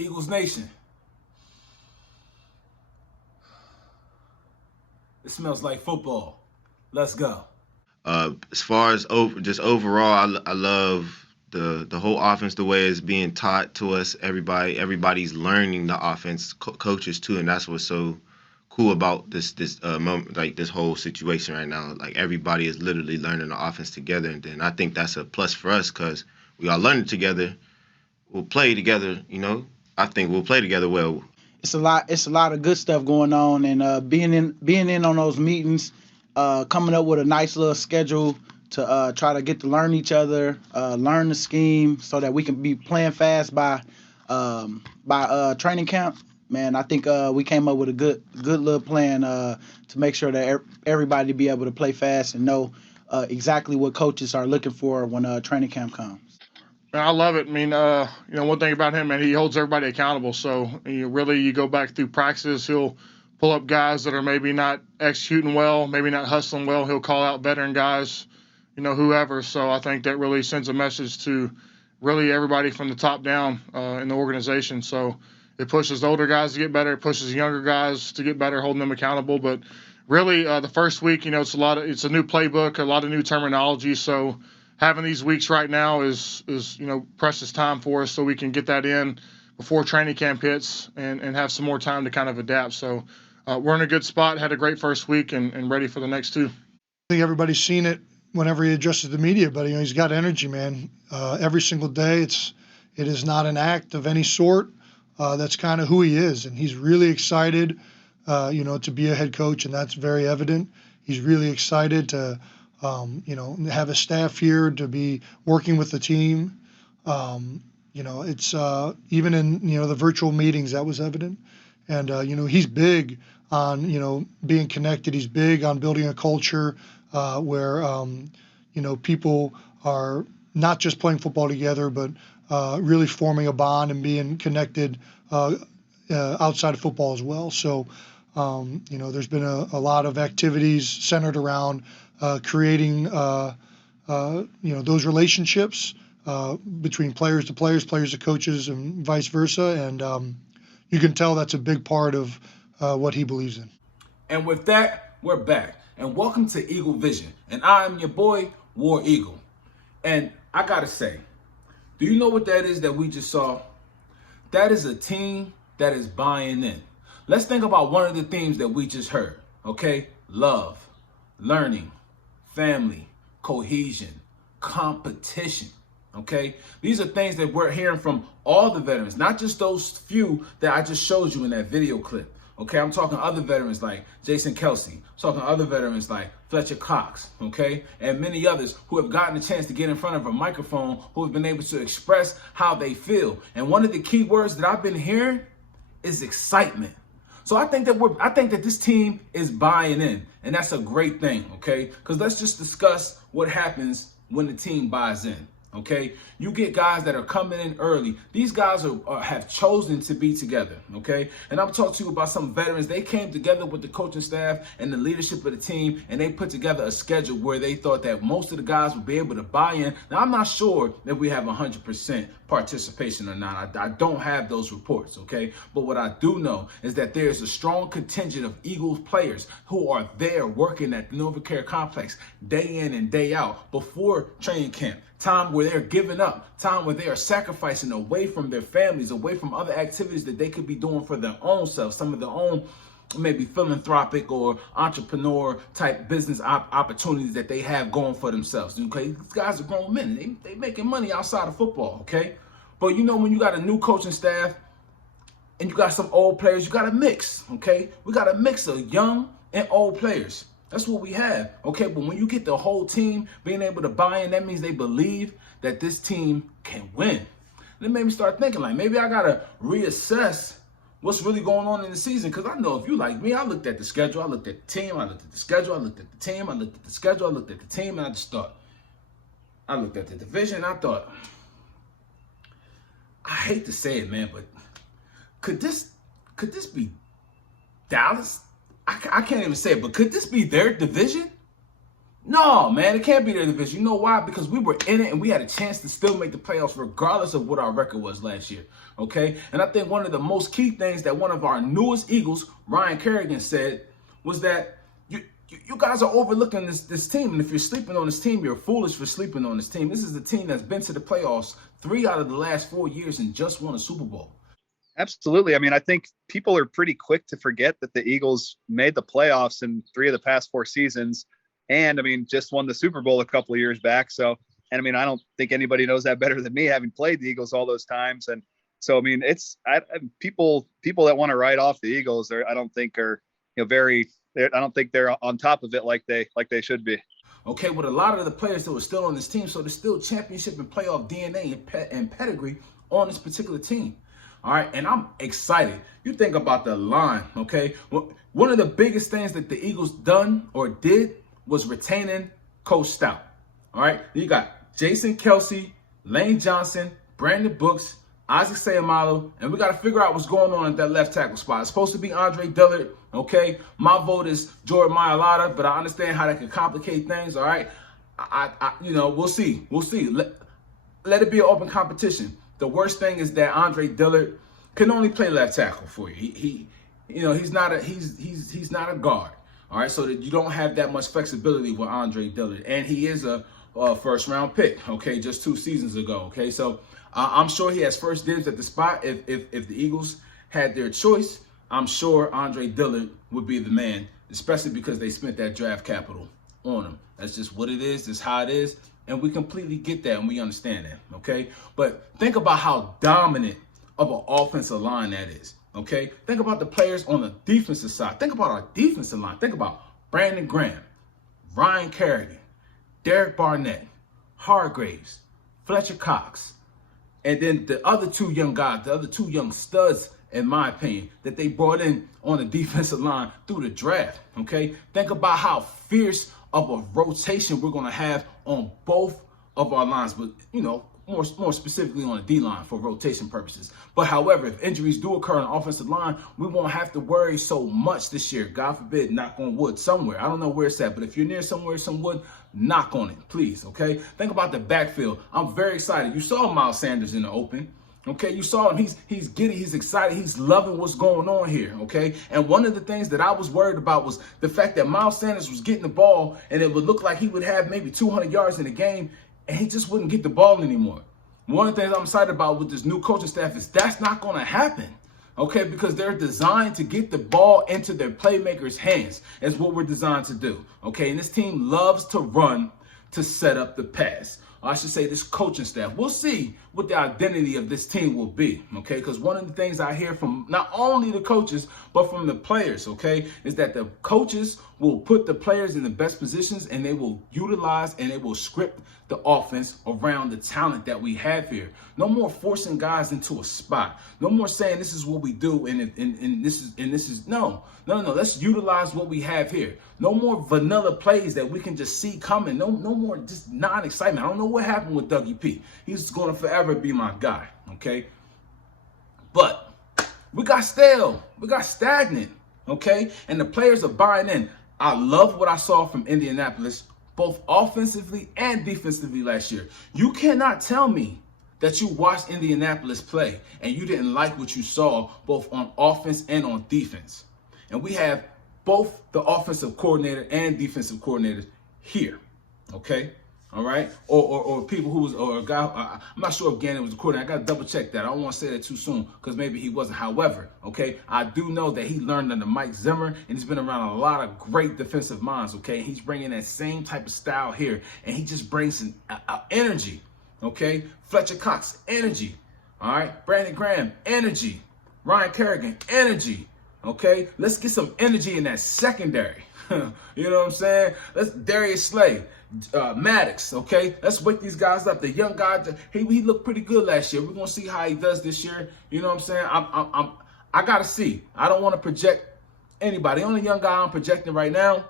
Eagles Nation. It smells like football. Let's go. As far as just overall, I love the whole offense, the way it's being taught to us. Everybody's learning the offense, coaches too, and that's what's so cool about this moment, like this whole situation right now. Like everybody is literally learning the offense together, and then I think that's a plus for us because we all learn it together. We'll play together. I think we'll play together well. It's a lot of good stuff going on, and being in on those meetings, coming up with a nice little schedule to try to get to learn each other, learn the scheme, so that we can be playing fast by training camp. Man, I think we came up with a good little plan to make sure that everybody be able to play fast and know exactly what coaches are looking for when training camp comes. Man, I love it. I mean, one thing about him, man, he holds everybody accountable. So you go back through practice, he'll pull up guys that are maybe not executing well, maybe not hustling well. He'll call out veteran guys, whoever. So I think that really sends a message to really everybody from the top down in the organization. So it pushes the older guys to get better. It pushes the younger guys to get better, holding them accountable. But really, the first week, it's a new playbook, a lot of new terminology. So having these weeks right now is precious time for us, so we can get that in before training camp hits and have some more time to kind of adapt. So we're in a good spot. Had a great first week and ready for the next two. I think everybody's seen it whenever he addresses the media, but he's got energy, man. Every single day, it is not an act of any sort. That's kind of who he is, and he's really excited, to be a head coach, and that's very evident. He's really excited to, have a staff here to be working with the team. It's even in the virtual meetings that was evident, and he's big on being connected. He's big on building a culture where people are not just playing football together, but really forming a bond and being connected outside of football as well. So, there's been a lot of activities centered around creating, those relationships between players to players, players to coaches, and vice versa. And you can tell that's a big part of what he believes in. And with that, we're back. And welcome to Eagle Vision. And I'm your boy, War Eagle. And I gotta say, do you know what that is that we just saw? That is a team that is buying in. Let's think about one of the themes that we just heard, okay? Love, learning, family, cohesion, competition, okay? These are things that we're hearing from all the veterans, not just those few that I just showed you in that video clip. Okay, I'm talking other veterans like Jason Kelsey. I'm talking other veterans like Fletcher Cox, okay? And many others who have gotten a chance to get in front of a microphone, who have been able to express how they feel. And one of the key words that I've been hearing is excitement. So I think that this team is buying in, and that's a great thing, okay? Because let's just discuss what happens when the team buys in. Okay, you get guys that are coming in early. These guys have chosen to be together. Okay, and I'm talking to you about some veterans. They came together with the coaching staff and the leadership of the team, and they put together a schedule where they thought that most of the guys would be able to buy in. Now, I'm not sure that we have 100% participation or not. I don't have those reports. Okay, but what I do know is that there's a strong contingent of Eagles players who are there working at the NovaCare complex day in and day out before training camp. Time where they're giving up, time where they are sacrificing away from their families, away from other activities that they could be doing for their own self, some of their own maybe philanthropic or entrepreneur type business opportunities that they have going for themselves. Okay, these guys are grown men. They making money outside of football. Okay, but when you got a new coaching staff and you got some old players, you got a mix. Okay, we got a mix of young and old players. That's what we have, okay? But when you get the whole team being able to buy in, that means they believe that this team can win. And it made me start thinking, like, maybe I got to reassess what's really going on in the season. Because I know if you like me, I looked at the schedule, I looked at the team, I looked at the schedule, I looked at the team, I looked at the schedule, I looked at the team, and I just thought, I looked at the division, and I thought, I hate to say it, man, but could this be Dallas? I can't even say it, but could this be their division? No, man, it can't be their division. You know why? Because we were in it and we had a chance to still make the playoffs regardless of what our record was last year. Okay? And I think one of the most key things that one of our newest Eagles, Ryan Kerrigan, said was that you guys are overlooking this team. And if you're sleeping on this team, you're foolish for sleeping on this team. This is a team that's been to the playoffs 3 out of the last 4 years and just won a Super Bowl. Absolutely. I mean, I think people are pretty quick to forget that the Eagles made the playoffs in 3 of the past 4 seasons. And I mean, just won the Super Bowl a couple of years back. So, and I mean, I don't think anybody knows that better than me, having played the Eagles all those times. And so, I mean, people that want to write off the Eagles, I don't think are, I don't think they're on top of it like they should be. Okay, with a lot of the players that were still on this team, so there's still championship and playoff DNA and pedigree on this particular team. All right, and I'm excited. You think about the line, okay? One of the biggest things that the Eagles done or did was retaining Coach Stout. All right, you got Jason Kelsey, Lane Johnson, Brandon Brooks, Isaac Sayamalo, and we got to figure out what's going on at that left tackle spot. It's supposed to be Andre Dillard, okay? My vote is Jordan Mailata, but I understand how that can complicate things, all right? We'll see. Let it be an open competition. The worst thing is that Andre Dillard can only play left tackle for you. He's not a guard, all right? So that you don't have that much flexibility with Andre Dillard, and he is a first round pick, okay, just 2 seasons ago, okay? So I'm sure he has first dibs at the spot. If the Eagles had their choice, I'm sure Andre Dillard would be the man, especially because they spent that draft capital on him. That's just what it is. That's how it is. And we completely get that and we understand that, okay? But think about how dominant of an offensive line that is, okay? Think about the players on the defensive side. Think about our defensive line. Think about Brandon Graham, Ryan Kerrigan, Derek Barnett, Hargraves, Fletcher Cox, and then the other 2 young guys, the other 2 young studs, in my opinion, that they brought in on the defensive line through the draft, okay? Think about how fierce of a rotation we're going to have on both of our lines, but, more specifically on the D-line for rotation purposes. But however, if injuries do occur on the offensive line, we won't have to worry so much this year. God forbid, knock on wood somewhere. I don't know where it's at, but if you're near somewhere, some wood, knock on it, please, okay? Think about the backfield. I'm very excited. You saw Miles Sanders in the open. Okay, you saw him. He's giddy. He's excited. He's loving what's going on here. Okay, and one of the things that I was worried about was the fact that Miles Sanders was getting the ball, and it would look like he would have maybe 200 yards in the game, and he just wouldn't get the ball anymore. One of the things I'm excited about with this new coaching staff is that's not going to happen. Okay, because they're designed to get the ball into their playmakers' hands. Is what we're designed to do. Okay, and this team loves to run to set up the pass. I should say this coaching staff. We'll see what the identity of this team will be, okay? Because one of the things I hear from not only the coaches, but from the players, okay, is that the coaches will put the players in the best positions and they will utilize and they will script the offense around the talent that we have here. No more forcing guys into a spot. No more saying this is what we do and this is no. Let's utilize what we have here. No more vanilla plays that we can just see coming. No more just non-excitement. I don't know what happened with Dougie P. He's going to forever be my guy, okay? But we got stale. We got stagnant, okay? And the players are buying in. I love what I saw from Indianapolis, both offensively and defensively last year. You cannot tell me that you watched Indianapolis play and you didn't like what you saw both on offense and on defense. And we have both the offensive coordinator and defensive coordinators here, okay? All right? Or people who was, or a guy, I'm not sure if Gannon was the coordinator. I got to double check that. I don't want to say that too soon because maybe he wasn't. However, okay, I do know that he learned under Mike Zimmer and he's been around a lot of great defensive minds, okay? He's bringing that same type of style here and he just brings an energy, okay? Fletcher Cox, energy, all right? Brandon Graham, energy. Ryan Kerrigan, energy. Okay, let's get some energy in that secondary. You know what I'm saying? Let's Darius Slay, Maddox. Okay, let's wake these guys up. The young guy, he looked pretty good last year. We're gonna see how he does this year. You know what I'm saying? I gotta see. I don't want to project anybody. The only young guy I'm projecting right now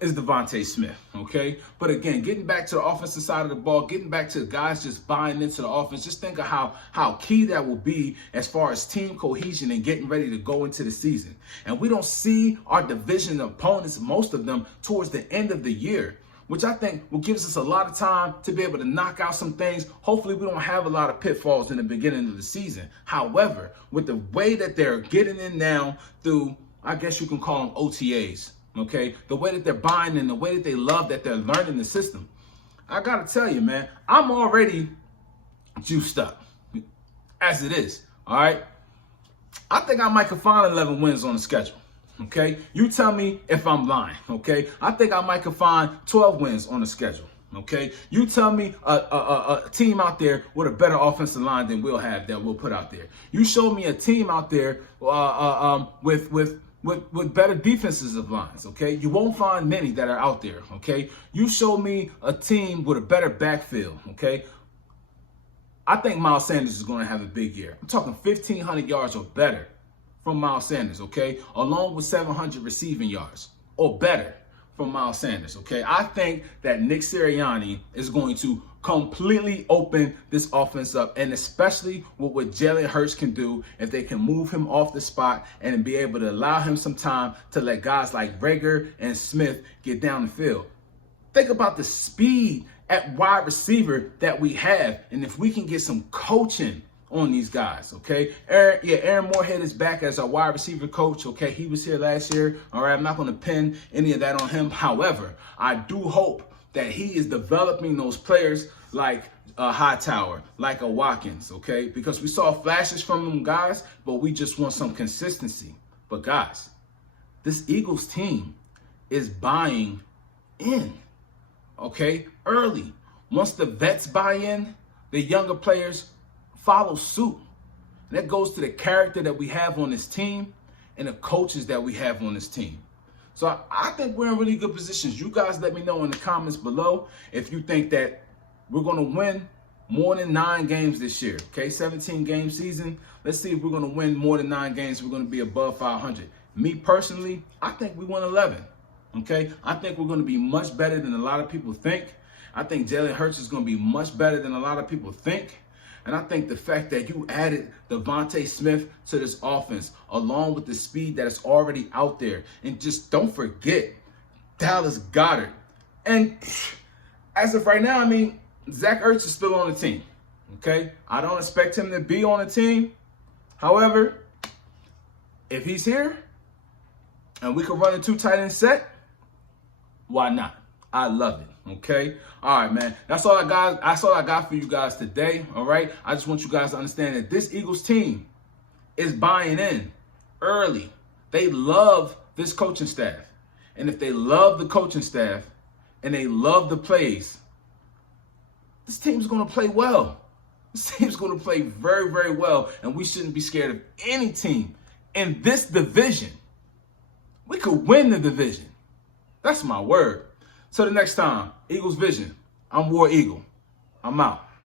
is Devontae Smith, okay? But again, getting back to the offensive side of the ball, getting back to the guys just buying into the offense, just think of how key that will be as far as team cohesion and getting ready to go into the season. And we don't see our division opponents, most of them, towards the end of the year. which I think will give us a lot of time to be able to knock out some things. Hopefully we don't have a lot of pitfalls in the beginning of the season. However, with the way that they're getting in now through, I guess you can call them OTAs, okay? The way that they're buying in, the way that they love that they're learning the system. I gotta tell you, man, I'm already juiced up as it is, all right? I think I might could find 11 wins on the schedule. Okay, you tell me if I'm lying. Okay, I think I might could find 12 wins on the schedule. Okay, you tell me a team out there with a better offensive line than we'll have, that we'll put out there. You show me a team out there with better defensive lines. Okay, you won't find many that are out there. Okay, you show me a team with a better backfield. Okay, I think Miles Sanders is going to have a big year. I'm talking 1,500 yards or better from Miles Sanders, okay? Along with 700 receiving yards or better from Miles Sanders, okay? I think that Nick Sirianni is going to completely open this offense up, and especially with what Jalen Hurts can do if they can move him off the spot and be able to allow him some time to let guys like Rager and Smith get down the field. Think about the speed at wide receiver that we have, and if we can get some coaching on these guys, okay? Aaron Moorhead is back as our wide receiver coach, okay? He was here last year, all right? I'm not going to pin any of that on him. However, I do hope that he is developing those players like Hightower, like a Watkins, okay? Because we saw flashes from them guys, but we just want some consistency. But guys, this Eagles team is buying in, okay? Early. Once the vets buy in, the younger players follow suit. And that goes to the character that we have on this team and the coaches that we have on this team. So I think we're in really good positions. You guys let me know in the comments below if you think that we're going to win more than 9 games this year. Okay, 17 game season. Let's see if we're going to win more than 9 games. We're going to be above 500. Me personally, I think we won 11. Okay, I think we're going to be much better than a lot of people think. I think Jalen Hurts is going to be much better than a lot of people think. And I think the fact that you added Devontae Smith to this offense, along with the speed that is already out there, and just don't forget Dallas Goedert. And as of right now, I mean, Zach Ertz is still on the team. Okay, I don't expect him to be on the team. However, if he's here and we can run a 2 tight end set, why not? I love it. Okay. All right, man. That's all I got for you guys today. All right. I just want you guys to understand that this Eagles team is buying in early. They love this coaching staff. And if they love the coaching staff and they love the plays, this team's going to play well. This team's going to play very, very well. And we shouldn't be scared of any team in this division. We could win the division. That's my word. Till the next time, Eagles Vision. I'm War Eagle. I'm out.